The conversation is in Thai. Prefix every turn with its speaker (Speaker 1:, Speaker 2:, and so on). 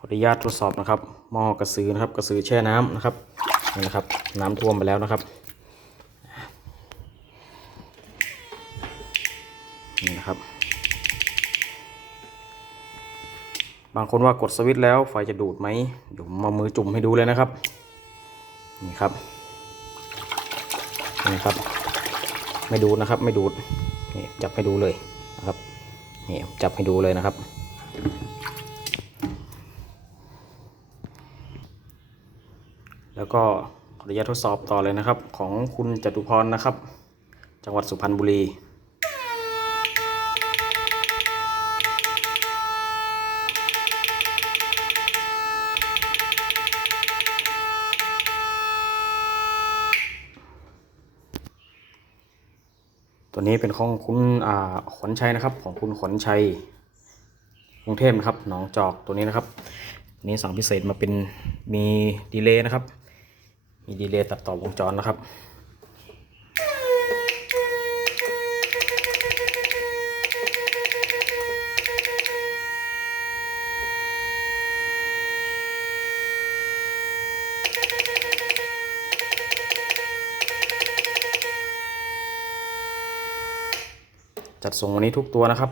Speaker 1: ขออนุญาตทดสอบนะครับหม้อกระสือนะครับ กระสือแช่น้ำนะครับนี่นะครับ น้ำท่วมไปแล้วนะครับนี่นะครับ บางคนว่ากดสวิตช์แล้วไฟจะดูดไหมเดี๋ยวผมเอามือจุ่มให้ดูเลยนะครับ นี่ครับนี่ครับ ไม่ดูดนะครับ ไม่ดูดนี่จับให้ดูเลยนะครับนี่จับให้ดูเลยนะครับ แล้วก็ขออนุญาตทดสอบต่อเลยนะครับ ของคุณจตุพรนะครับ จังหวัดสุพรรณบุรีตัวนี้เป็นของคุณอ่าขวัญชัยนะครับ ของคุณขวัญชัยกรุงเทพนะครับหนองจอกตัวนี้นะครับนนี้สั่งพิเศษมาเป็นมีดีเลย์นะครับ มีดีเลย์ตัดต่อวงจรนะครับจัดส่งวันนี้ทุกตัวนะครับ